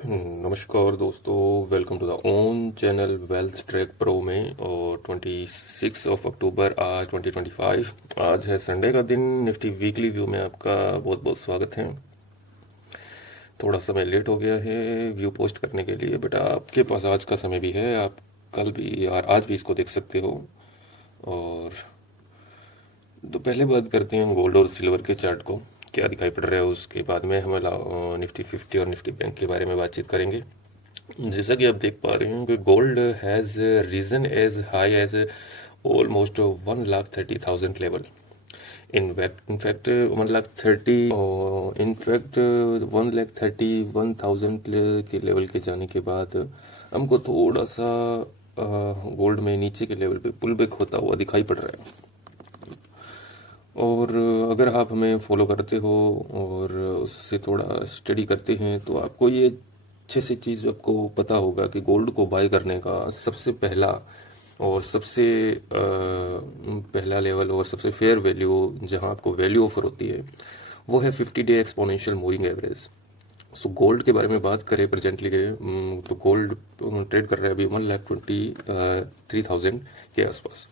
नमस्कार दोस्तों, welcome to the own channel wealth track pro में। और 26 अक्टूबर आज 2025, आज है संडे का दिन। निफ्टी वीकली व्यू में आपका बहुत बहुत स्वागत है। थोड़ा समय लेट हो गया है व्यू पोस्ट करने के लिए, बट आपके पास आज का समय भी है, आप कल भी और आज भी इसको देख सकते हो। और तो पहले बात करते हैं गोल्ड और सिल्वर के चार्ट को क्या दिखाई पड़ रहा है, उसके बाद में हम निफ्टी 50 और निफ्टी बैंक के बारे में बातचीत करेंगे। जैसा कि आप देख पा रहे हैं कि gold has risen as high as almost 1,30,000 level. In fact 1,30,000 in fact 1,31,000 के लेवल के जाने के बाद हमको थोड़ा सा गोल्ड में नीचे के लेवल पे पुल बैक होता हुआ दिखाई पड़ रहा है। और अगर आप हमें फॉलो करते हो और उससे थोड़ा स्टडी करते हैं तो आपको ये अच्छे से चीज़ आपको पता होगा कि गोल्ड को बाय करने का सबसे पहला और सबसे पहला लेवल और सबसे फेयर वैल्यू जहां आपको वैल्यू ऑफर होती है वो है 50 day exponential moving average. So gold के बारे में बात करें प्रेजेंटली के, तो गोल्ड ट्रेड कर रहा है अभी 1,23,000 के आसपास।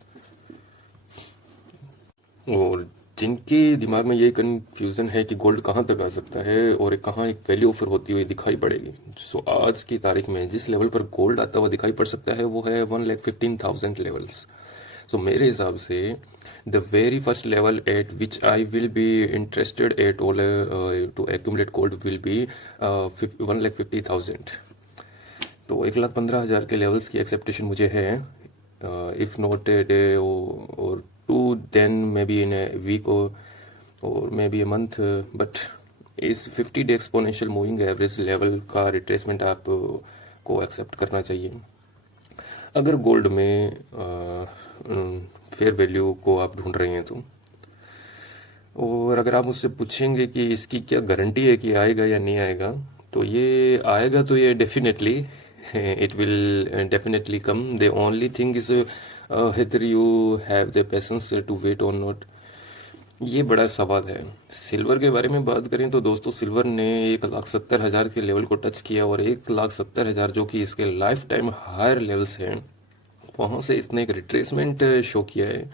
और जिनके दिमाग में ये कंफ्यूजन है कि गोल्ड कहाँ तक आ सकता है और कहाँ एक वैल्यू ऑफर होती हुई दिखाई पड़ेगी, सो आज की तारीख में जिस लेवल पर गोल्ड आता हुआ दिखाई पड़ सकता है वो है 1,15,000 लेवल्स। सो मेरे हिसाब से the very first level at which I will be interested at all to accumulate gold will be 1,50,000। तो 1,15,000 के लेवल्स की एक्सेप्टेशन मुझे है, इफ नॉट ए डे और two, then maybe in a week और maybe a month. But इस 50 day exponential moving average level का retracement आप को एक्सेप्ट करना चाहिए अगर गोल्ड में फेयर वैल्यू को आप ढूंढ रहे हैं तो। और अगर आप मुझसे पूछेंगे कि इसकी क्या गारंटी है कि आएगा या नहीं आएगा, तो ये आएगा, तो ये definitely it will definitely come. The only thing is whether you have the patience to wait or not, ये बड़ा सवाल है। सिल्वर के बारे में बात करें तो दोस्तों, सिल्वर ने 1,70,000 के लेवल को टच किया और 1,70,000 जो कि इसके लाइफ टाइम हायर लेवल्स हैं, वहां से इसने एक रिट्रेसमेंट शो किया है।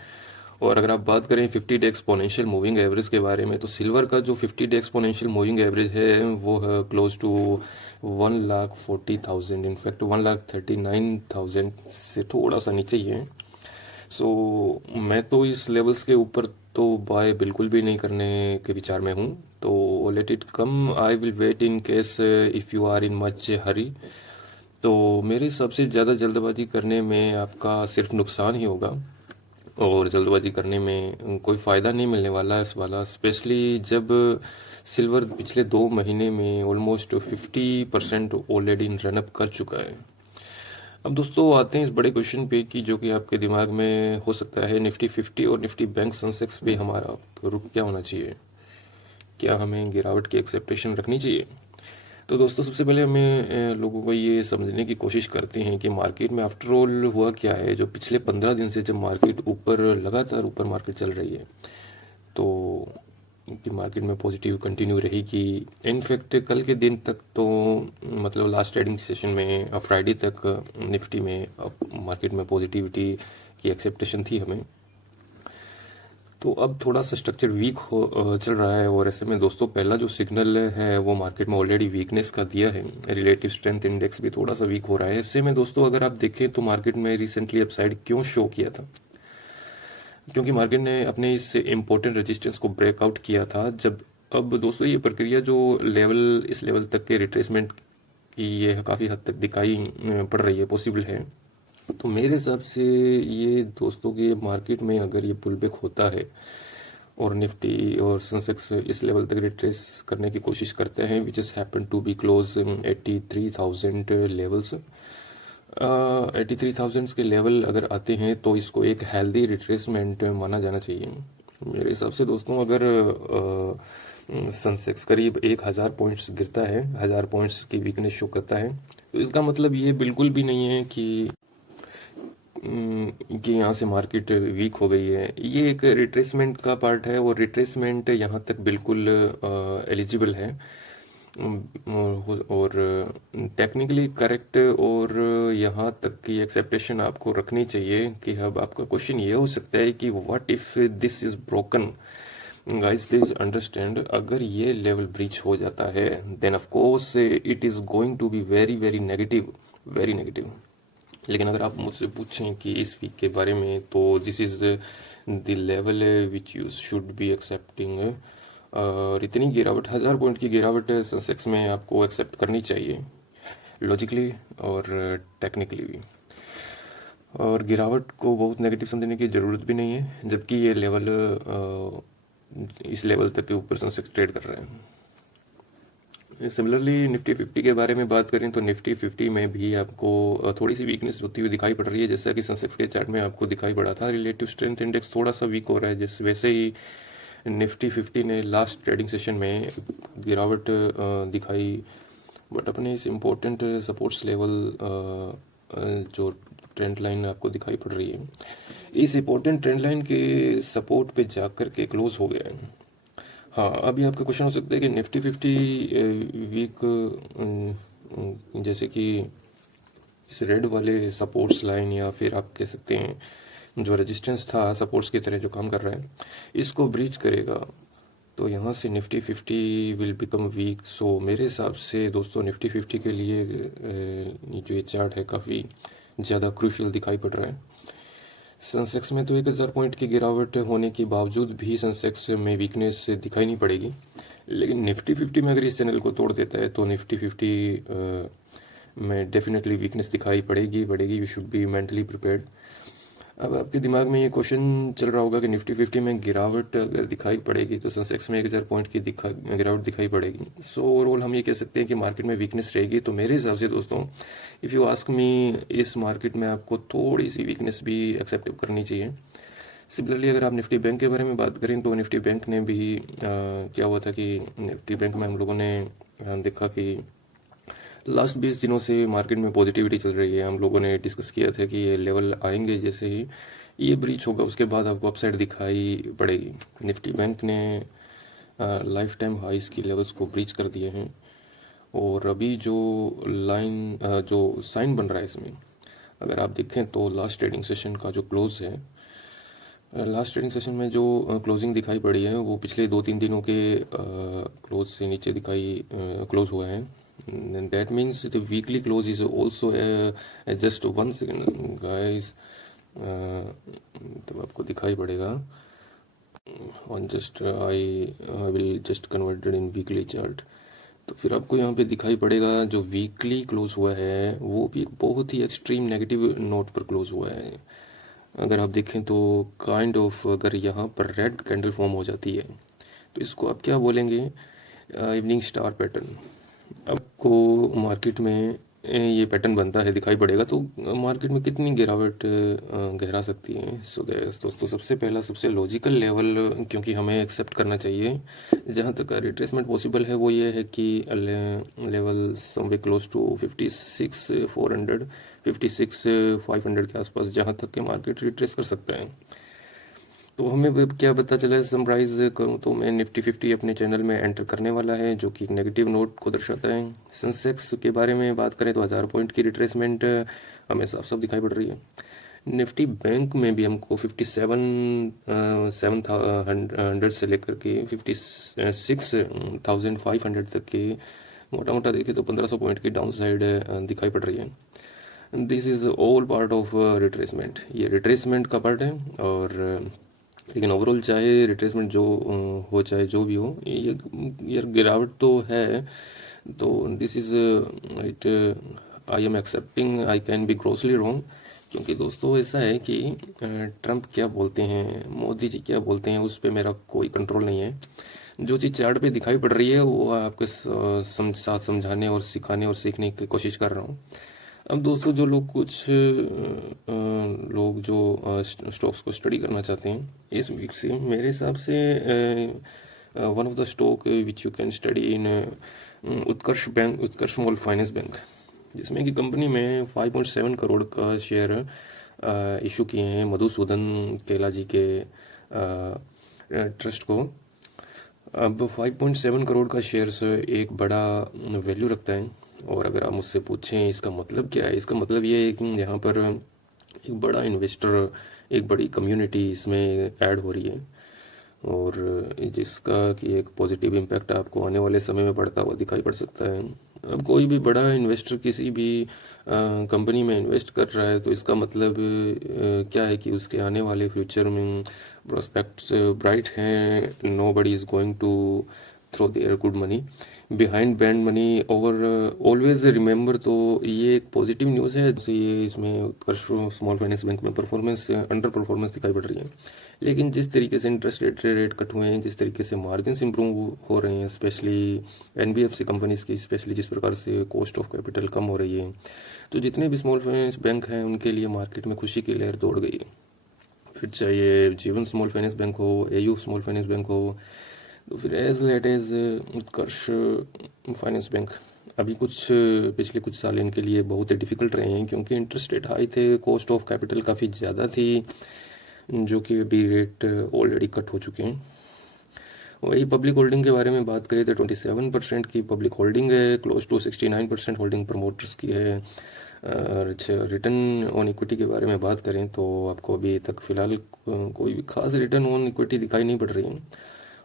और अगर आप बात करें 50 डे एक्सपोनेंशियल मूविंग एवरेज के बारे में, तो सिल्वर का जो 50 डे एक्सपोनेंशियल मूविंग एवरेज है वो है क्लोज टू 1,40,000, इनफैक्ट 1,39,000 से थोड़ा सा नीचे ही है। सो मैं तो इस लेवल्स के ऊपर तो बाय बिल्कुल भी नहीं करने के विचार में हूँ। तो let it come, I will wait in case if you are in much hurry. तो मेरे हिसाब से ज़्यादा जल्दबाजी करने में आपका सिर्फ नुकसान ही होगा और जल्दबाजी करने में कोई फ़ायदा नहीं मिलने वाला इस वाला, स्पेशली जब सिल्वर पिछले 2 महीने में ऑलमोस्ट 50% ऑलरेडी रनअप कर चुका है। अब दोस्तों आते हैं इस बड़े क्वेश्चन पे कि जो कि आपके दिमाग में हो सकता है, निफ्टी 50 और निफ्टी बैंक सेंसेक्स पे हमारा रुख क्या होना चाहिए, क्या हमें गिरावट की एक्सेप्टेशन रखनी चाहिए। तो दोस्तों सबसे पहले हमें लोगों को ये समझने की कोशिश करते हैं कि मार्केट में आफ्टर ऑल हुआ क्या है। जो पिछले 15 दिन से जब मार्केट ऊपर लगातार ऊपर मार्केट चल रही है, तो कि मार्केट में पॉजिटिव कंटिन्यू रहेगी। इनफैक्ट कल के दिन तक तो मतलब लास्ट ट्रेडिंग सेशन में फ्राइडे तक निफ्टी में मार्केट में पॉजिटिविटी की एक्सेप्टेशन थी हमें। तो अब थोड़ा सा स्ट्रक्चर वीक हो चल रहा है और ऐसे में दोस्तों पहला जो सिग्नल है वो मार्केट में ऑलरेडी वीकनेस का दिया है। रिलेटिव स्ट्रेंथ इंडेक्स भी थोड़ा सा वीक हो रहा है। ऐसे में दोस्तों अगर आप देखें तो मार्केट में रिसेंटली अपसाइड क्यों शो किया था, क्योंकि मार्केट ने अपने इस इम्पोर्टेंट रेजिस्टेंस को ब्रेकआउट किया था। जब अब दोस्तों ये प्रक्रिया जो लेवल इस लेवल तक के रिट्रेसमेंट की ये काफ़ी हद तक दिखाई पड़ रही है, पॉसिबल है। तो मेरे हिसाब से ये दोस्तों के मार्केट में अगर ये पुल बैक होता है और निफ्टी और सेंसेक्स इस लेवल तक रिट्रेस करने की कोशिश करते हैं, which is happen to be close 83,000 levels. 83,000 के लेवल अगर आते हैं तो इसको एक हेल्दी रिट्रेसमेंट माना जाना चाहिए मेरे हिसाब से। दोस्तों अगर सेंसेक्स करीब 1,000 पॉइंट्स गिरता है, 1,000 पॉइंट्स की वीकनेस शो करता है, तो इसका मतलब ये बिल्कुल भी नहीं है कि यहाँ से मार्केट वीक हो गई है। ये एक रिट्रेसमेंट का पार्ट है और रिट्रेसमेंट यहाँ तक बिल्कुल एलिजिबल है। और टेक्निकली करेक्ट और यहाँ तक की एक्सेप्टेशन आपको रखनी चाहिए कि अब आपका क्वेश्चन ये हो सकता है कि what if this is broken. Guys please understand, अगर ये लेवल ब्रीच हो जाता है then of course it is going to be very very negative, very negative. लेकिन अगर आप मुझसे पूछें कि इस वीक के बारे में, तो this is the level which you should be accepting. और इतनी गिरावट, 1000 पॉइंट की गिरावट सेंसेक्स में आपको एक्सेप्ट करनी चाहिए लॉजिकली और टेक्निकली भी। और गिरावट को बहुत नेगेटिव समझने की ज़रूरत भी नहीं है, जबकि ये लेवल इस लेवल तक के ऊपर सेंसेक्स ट्रेड कर रहे हैं। सिमिलरली निफ्टी 50 के बारे में बात करें तो निफ्टी 50 में भी आपको थोड़ी सी वीकनेस होती हुई दिखाई पड़ रही है, जैसा कि सेंसेक्स के चार्ट में आपको दिखाई पड़ा था। रिलेटिव स्ट्रेंथ इंडेक्स थोड़ा सा वीक हो रहा है, जिस वैसे ही निफ्टी 50 ने लास्ट ट्रेडिंग सेशन में गिरावट दिखाई, बट अपने इस इम्पोर्टेंट सपोर्ट्स लेवल जो ट्रेंड लाइन आपको दिखाई पड़ रही है, इस इम्पोर्टेंट ट्रेंड लाइन के सपोर्ट पे जाकर के क्लोज हो गया है। हाँ, अभी आपका क्वेश्चन हो सकता है कि निफ्टी 50 वीक जैसे कि इस रेड वाले सपोर्ट्स लाइन या फिर आप कह सकते हैं जो रेजिस्टेंस था सपोर्ट्स की तरह जो काम कर रहा है, इसको ब्रीच करेगा तो यहाँ से निफ्टी 50 विल बिकम वीक। सो मेरे हिसाब से दोस्तों निफ्टी 50 के लिए जो ये चार्ट है काफ़ी ज़्यादा क्रूशियल दिखाई पड़ रहा है। सेंसेक्स में तो 1000 पॉइंट की गिरावट होने के बावजूद भी सेंसेक्स में वीकनेस दिखाई नहीं पड़ेगी, लेकिन निफ्टी 50 में अगर इस चैनल को तोड़ देता है तो निफ्टी 50 में डेफिनेटली वीकनेस दिखाई पड़ेगी। You should be mentally prepared. अब आपके दिमाग में ये क्वेश्चन चल रहा होगा कि निफ्टी 50 में गिरावट अगर दिखाई पड़ेगी तो सेंसेक्स में 1000 पॉइंट की गिरावट दिखाई पड़ेगी। सो ओवरऑल हम ये कह सकते हैं कि मार्केट में वीकनेस रहेगी। तो मेरे हिसाब से दोस्तों, इफ़ यू आस्क मी, इस मार्केट में आपको थोड़ी सी वीकनेस भी एक्सेप्ट करनी चाहिए। सिमिलरली अगर आप निफ्टी बैंक के बारे में बात करें तो निफ्टी बैंक ने भी क्या हुआ था कि निफ्टी बैंक में हम लोगों ने देखा कि लास्ट 20 दिनों से मार्केट में पॉजिटिविटी चल रही है। हम लोगों ने डिस्कस किया था कि ये लेवल आएंगे, जैसे ही ये ब्रीच होगा उसके बाद आपको अपसाइड दिखाई पड़ेगी। निफ्टी बैंक ने लाइफ टाइम हाइस की लेवल्स को ब्रीच कर दिए हैं और अभी जो लाइन जो साइन बन रहा है इसमें, अगर आप देखें तो लास्ट ट्रेडिंग सेशन का जो क्लोज है, लास्ट ट्रेडिंग सेशन में जो क्लोजिंग दिखाई पड़ी है वो पिछले 2-3 दिनों के क्लोज से नीचे दिखाई क्लोज हुआ है। And that means the weekly close is also just 1 second guys, तब आपको दिखाई पड़ेगा on just I will just converted in weekly chart। तो फिर आपको यहाँ पे दिखाई पड़ेगा जो वीकली क्लोज हुआ है वो भी बहुत ही एक्सट्रीम नेगेटिव नोट पर क्लोज हुआ है। अगर आप देखें तो काइंड ऑफ अगर यहाँ पर रेड कैंडल फॉर्म हो जाती है तो इसको आप क्या बोलेंगे, इवनिंग स्टार पैटर्न। आपको मार्केट में ये पैटर्न बनता है दिखाई पड़ेगा तो मार्केट में कितनी गिरावट गहरा सकती है। सो दोस्तों, सबसे पहला सबसे लॉजिकल लेवल क्योंकि हमें एक्सेप्ट करना चाहिए जहाँ तक रिट्रेसमेंट पॉसिबल है वो ये है कि लेवल समवे क्लोज टू 56,400 56,500 के आसपास जहाँ तक के मार्केट रिट्रेस कर सकता है। तो हमें क्या पता चला है, समराइज करूं तो मैं निफ्टी 50 अपने चैनल में एंटर करने वाला है जो कि एक नेगेटिव नोट को दर्शाता है। सेंसेक्स के बारे में बात करें तो 1000 पॉइंट की रिट्रेसमेंट हमें साफ साफ दिखाई पड़ रही है। निफ्टी बैंक में भी हमको 57,700 से लेकर के 56,500 तक के मोटा मोटा देखे तो 1500 पॉइंट की डाउन साइड दिखाई पड़ रही है। This is all part of retracement, ये रिट्रेसमेंट का पार्ट है। और लेकिन ओवरऑल चाहे रिट्रेसमेंट जो हो चाहे जो भी हो, ये यार गिरावट तो है। तो this is it, I am accepting, I can be grossly wrong. क्योंकि दोस्तों ऐसा है कि ट्रंप क्या बोलते हैं, मोदी जी क्या बोलते हैं, उस पर मेरा कोई कंट्रोल नहीं है। जो चीज़ चार्ट पे दिखाई पड़ रही है वो आपके साथ समझाने और सिखाने और सीखने की कोशिश कर रहा हूँ। अब दोस्तों, जो लोग कुछ लोग जो स्टॉक्स को स्टडी करना चाहते हैं इस वीक से, मेरे हिसाब से one of the stock which you can study in Utkarsh bank, Utkarsh small finance bank, जिसमें कि कंपनी में 5.7 करोड़ का शेयर इशू किए हैं मधुसूदन केला जी के ट्रस्ट को। अब 5.7 करोड़ का शेयर्स एक बड़ा वैल्यू रखता है। और अगर आप मुझसे पूछें इसका मतलब क्या है, इसका मतलब ये है कि यहाँ पर एक बड़ा इन्वेस्टर, एक बड़ी कम्युनिटी इसमें ऐड हो रही है, और जिसका कि एक पॉजिटिव इम्पैक्ट आपको आने वाले समय में पड़ता हुआ दिखाई पड़ सकता है। अब कोई भी बड़ा इन्वेस्टर किसी भी कंपनी में इन्वेस्ट कर रहा है तो इसका मतलब क्या है कि उसके आने वाले फ्यूचर में प्रोस्पेक्ट्स ब्राइट हैं। Nobody is going to throw their good money behind bad money और ऑलवेज रिमेंबर। तो ये एक पॉजिटिव न्यूज़ है। जैसे ये इसमें उत्कर्ष स्मॉल फाइनेंस बैंक में परफॉर्मेंस अंडर परफॉर्मेंस दिखाई पड़ रही है, लेकिन जिस तरीके से इंटरेस्ट रेट कट हुए हैं, जिस तरीके से मार्जिन इंप्रूव हो रहे हैं, स्पेशली एनबीएफसी कंपनीज की, स्पेशली जिस प्रकार से कॉस्ट ऑफ कैपिटल कम हो रही है, तो जितने भी स्मॉल फाइनेंस बैंक हैं उनके लिए मार्केट में खुशी की लहर दौड़ गई है। फिर चाहे जीवन स्मॉल फाइनेंस बैंक हो, एयू स्मॉल फाइनेंस बैंक हो, तो फिर एज लेट एज उत्कर्ष फाइनेंस बैंक। अभी पिछले कुछ साल इनके लिए बहुत डिफिकल्ट रहे हैं, क्योंकि इंटरेस्ट रेट हाई थे, कॉस्ट ऑफ कैपिटल काफ़ी ज़्यादा थी, जो कि अभी रेट ऑलरेडी कट हो चुके हैं। वही पब्लिक होल्डिंग के बारे में बात करें तो 27% की पब्लिक होल्डिंग है, क्लोज टू 69% होल्डिंग प्रमोटर्स की है। और रिटर्न ऑन इक्विटी के बारे में बात करें तो आपको अभी तक फ़िलहाल कोई भी खास रिटर्न ऑन इक्विटी दिखाई नहीं पड़ रही है।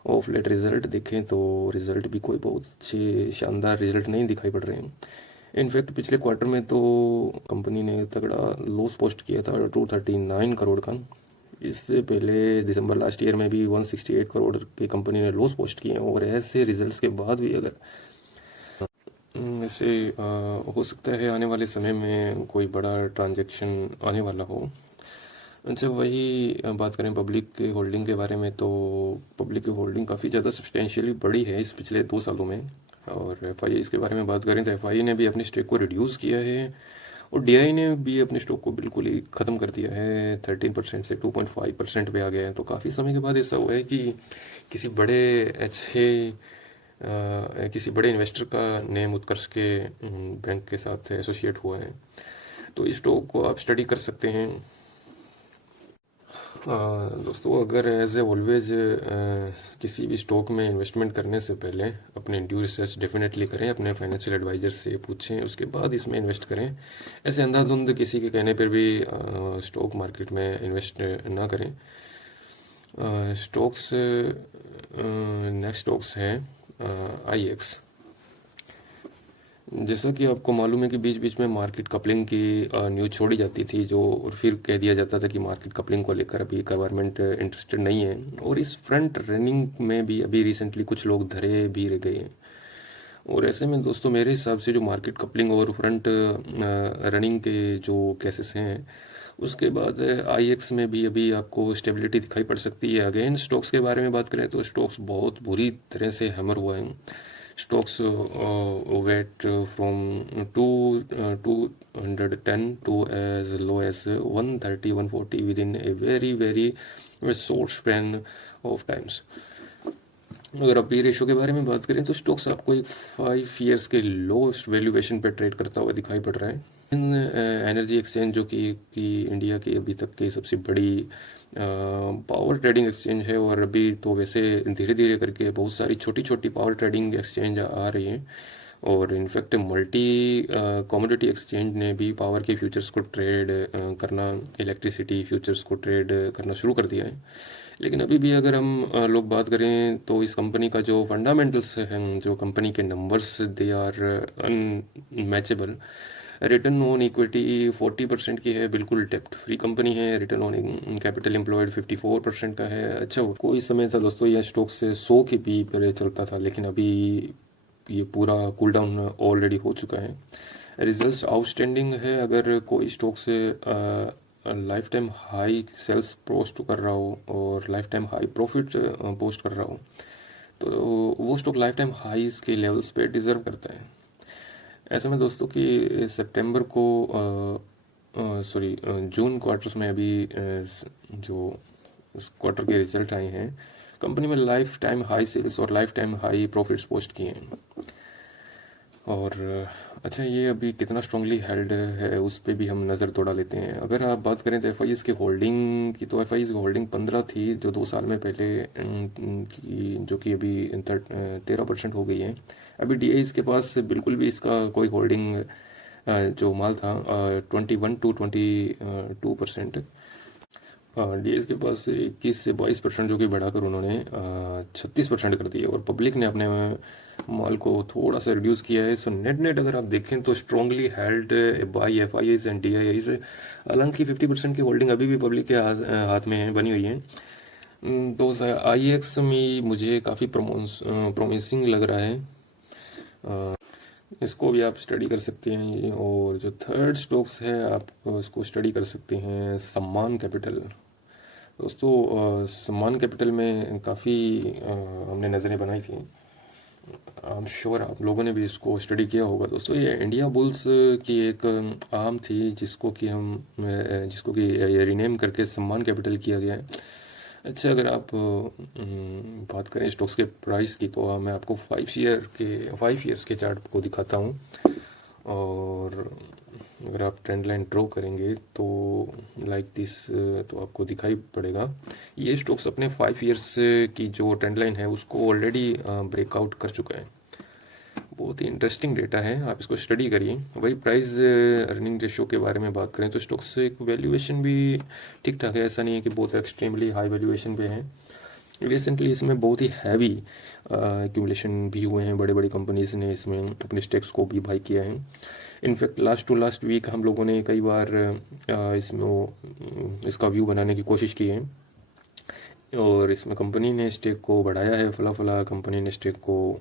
ऑफ लेट रिज़ल्ट देखें तो रिज़ल्ट भी कोई बहुत अच्छे शानदार रिज़ल्ट नहीं दिखाई पड़ रहे हैं। इनफैक्ट पिछले क्वार्टर में तो कंपनी ने तगड़ा लॉस पोस्ट किया था 239 करोड़ का। इससे पहले दिसंबर लास्ट ईयर में भी 168 करोड़ की कंपनी ने लॉस पोस्ट किए हैं, और ऐसे रिजल्ट्स के बाद भी अगर ऐसे हो सकता है आने वाले समय में कोई बड़ा ट्रांजैक्शन आने वाला हो। अच्छा, वही बात करें पब्लिक की होल्डिंग के बारे में, तो पब्लिक की होल्डिंग काफ़ी ज़्यादा सब्सटेंशियली बढ़ी है इस पिछले 2 सालों में। और एफआई इसके बारे में बात करें तो एफआई ने भी अपनी स्टेक को रिड्यूस किया है, और डीआई ने भी अपने स्टॉक को बिल्कुल ही ख़त्म कर दिया है। 13% से 2.5% पे आ गया है। तो काफ़ी समय के बाद ऐसा हुआ है कि किसी बड़े किसी बड़े इन्वेस्टर का नेम उत्कर्ष के बैंक के साथ एसोसिएट हुआ है, तो इस स्टॉक को आप स्टडी कर सकते हैं। दोस्तों, अगर एज ए ऑलवेज किसी भी स्टॉक में इन्वेस्टमेंट करने से पहले अपने ड्यू रिसर्च डेफिनेटली करें, अपने फाइनेंशियल एडवाइजर से पूछें, उसके बाद इसमें इन्वेस्ट करें। ऐसे अंधाधुंध किसी के कहने पर भी स्टॉक मार्केट में इन्वेस्ट ना करें। स्टॉक्स नेक्स्ट स्टॉक्स हैं आईएक्स। जैसा कि आपको मालूम है कि बीच बीच में मार्केट कपलिंग की न्यूज़ छोड़ी जाती थी, जो और फिर कह दिया जाता था कि मार्केट कपलिंग को लेकर अभी गवर्नमेंट इंटरेस्टेड नहीं है, और इस फ्रंट रनिंग में भी अभी रिसेंटली कुछ लोग धरे भी रह गए हैं। और ऐसे में दोस्तों मेरे हिसाब से जो मार्केट कपलिंग और फ्रंट रनिंग के जो केसेस हैं, उसके बाद आईएक्स में भी अभी आपको स्टेबिलिटी दिखाई पड़ सकती है। अगेन स्टॉक्स के बारे में बात करें तो स्टॉक्स बहुत बुरी तरह से हैमर हुआ है। Stocks went from 210 to as low as 130, 140 within a very short span of times. अगर आप पी रेशो के बारे में बात करें तो स्टॉक्स आपको एक 5 ईयर्स के लोएस्ट वैल्यूएशन पे ट्रेड करता हुआ दिखाई पड़ रहा है। एनर्जी एक्सचेंज जो कि इंडिया की अभी तक की सबसे बड़ी पावर ट्रेडिंग एक्सचेंज है, और अभी तो वैसे धीरे धीरे करके बहुत सारी छोटी छोटी पावर ट्रेडिंग एक्सचेंज आ रही हैं, और इनफैक्ट मल्टी कमोडिटी एक्सचेंज ने भी पावर के फ्यूचर्स को ट्रेड करना, इलेक्ट्रिसिटी फ्यूचर्स को ट्रेड करना शुरू कर दिया है। लेकिन अभी भी अगर हम लोग बात करें तो इस कंपनी का जो फंडामेंटल्स हैं, जो कंपनी के numbers, they are unmatchable. Return on equity 40% की है, बिल्कुल डेप्ट फ्री कंपनी है। रिटर्न ऑन कैपिटल एम्प्लॉयड 54% का है। अच्छा, कोई समय था दोस्तों यह स्टॉक से 100 के पी पर चलता था, लेकिन अभी ये पूरा कूल डाउन ऑलरेडी हो चुका है। रिजल्ट्स आउटस्टैंडिंग है। अगर कोई स्टॉक से lifetime high sales post कर रहा हो और lifetime high profit post कर रहा हो, तो वो स्टॉक लाइफ टाइम हाईज के लेवल्स पे डिजर्व करता है। ऐसे में दोस्तों कि सितंबर को जून क्वार्टर्स में अभी जो इस क्वार्टर के रिजल्ट आए हैं, कंपनी में लाइफ टाइम हाई सेल्स और lifetime high profits post किए हैं। और अच्छा, ये अभी कितना स्ट्रांगली हेल्ड है उस पे भी हम नज़र दौड़ा लेते हैं। अगर आप बात करें तो एफ आई एस की होल्डिंग की, तो एफ आई एस की होल्डिंग 15 थी जो 2 साल में पहले की, जो कि अभी 13% हो गई है। अभी डी आई एस के पास बिल्कुल भी इसका कोई होल्डिंग जो माल था 21 to 22%। डीएस के पास 21 से 22% जो कि बढ़ाकर उन्होंने 36% कर दिया, और पब्लिक ने अपने माल को थोड़ा सा रिड्यूस किया है। सो नेट नेट अगर आप देखें तो strongly held by F I S and D I S. हालांकि 50% की होल्डिंग अभी भी पब्लिक के हाथ में है, बनी हुई है। तो आई एक्स में मुझे काफ़ी प्रोमिसिंग लग रहा है, इसको भी आप स्टडी कर सकते हैं। और जो थर्ड स्टॉक्स है आप इसको स्टडी कर सकते हैं, सम्मान कैपिटल। दोस्तों सम्मान कैपिटल में काफ़ी हमने नज़रें बनाई थी। आई एम श्योर आप लोगों ने भी इसको स्टडी किया होगा। दोस्तों ये इंडिया बुल्स की एक आर्म थी जिसको कि रीनेम करके सम्मान कैपिटल किया गया है। अच्छा, अगर आप बात करें स्टॉक्स के प्राइस की, तो मैं आपको 5 ईयर्स के चार्ट को दिखाता हूँ। और अगर आप ट्रेंड लाइन ड्रॉ करेंगे तो लाइक दिस, तो आपको दिखाई पड़ेगा ये स्टॉक्स अपने 5 ईयर्स की जो ट्रेंड लाइन है उसको ऑलरेडी ब्रेकआउट कर चुका है। बहुत ही इंटरेस्टिंग डेटा है, आप इसको स्टडी करिए। वही प्राइस अर्निंग रेशियो के बारे में बात करें तो स्टॉक्स एक वैल्यूएशन भी ठीक ठाक है, ऐसा नहीं है कि बहुत एक्सट्रीमली हाई वैल्यूएशन पे है। रिसेंटली इसमें बहुत ही हैवी एक्यूमुलेशन भी हुए हैं, बड़े बड़ी कंपनीज ने इसमें अपने स्टेक्स को भी बाई किया है। In fact last to last week हम लोगों ने कई बार इसका व्यू बनाने की कोशिश की है, और इसमें कंपनी ने स्टेक को बढ़ाया है, फला कंपनी ने स्टेक को।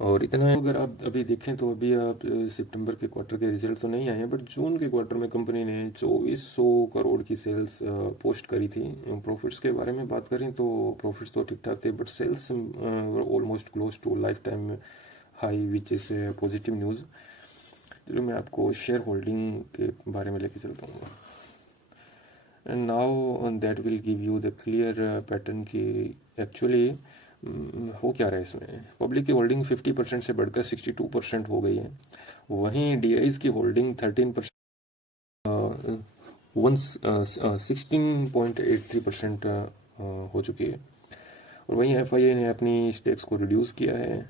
और इतना अगर आप अभी देखें तो अभी आप सितंबर के क्वार्टर के रिजल्ट तो नहीं आए हैं, बट जून के क्वार्टर में कंपनी ने 2400 करोड़ की सेल्स पोस्ट करी थी। प्रॉफिट्स के बारे में बात करें तो प्रॉफिट्स तो ठीक ठाक थे, but sales almost close to lifetime high, which is positive news. चलो मैं आपको शेयर होल्डिंग के बारे में लेके चलता हूँ। And now that will give you the clear pattern कि एक्चुअली हो क्या रहा है इसमें। पब्लिक की होल्डिंग 50% से बढ़कर 62% हो गई है। वहीं डीआईज की होल्डिंग 13% 16.83% हो चुकी है। और वहीं एफआईए ने अपनी स्टेक्स को रिड्यूस किया है।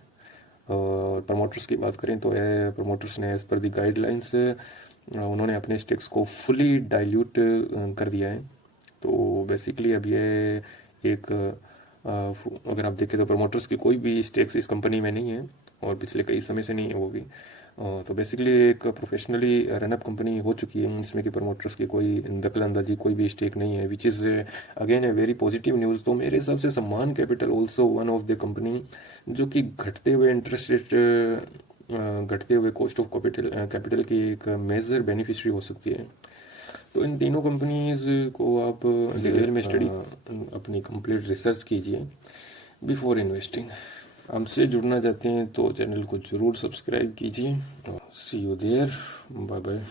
और प्रमोटर्स की बात करें तो प्रमोटर्स ने एज पर द गाइडलाइंस उन्होंने अपने स्टेक्स को फुली डाइल्यूट कर दिया है। तो बेसिकली अब ये एक अगर आप देखें तो प्रमोटर्स की कोई भी स्टेक्स इस कंपनी में नहीं है, और पिछले कई समय से नहीं है वो भी। तो बेसिकली एक प्रोफेशनली रनअप कंपनी हो चुकी है, इसमें कि प्रमोटर्स की कोई दखल अंदाजी कोई भी स्टेक नहीं है, which is again a very positive news. तो मेरे हिसाब से सम्मान capital also one of the company जो कि घटते हुए इंटरेस्ट रेट, घटते हुए कॉस्ट ऑफ कैपिटल की एक मेजर बेनिफिशरी हो सकती है। तो इन तीनों कंपनीज को आप डिटेल में स्टडी अपनी कंप्लीट रिसर्च कीजिए बिफोर इन्वेस्टिंग। हमसे जुड़ना चाहते हैं तो चैनल को ज़रूर सब्सक्राइब कीजिए। सी यू देयर, बाय बाय।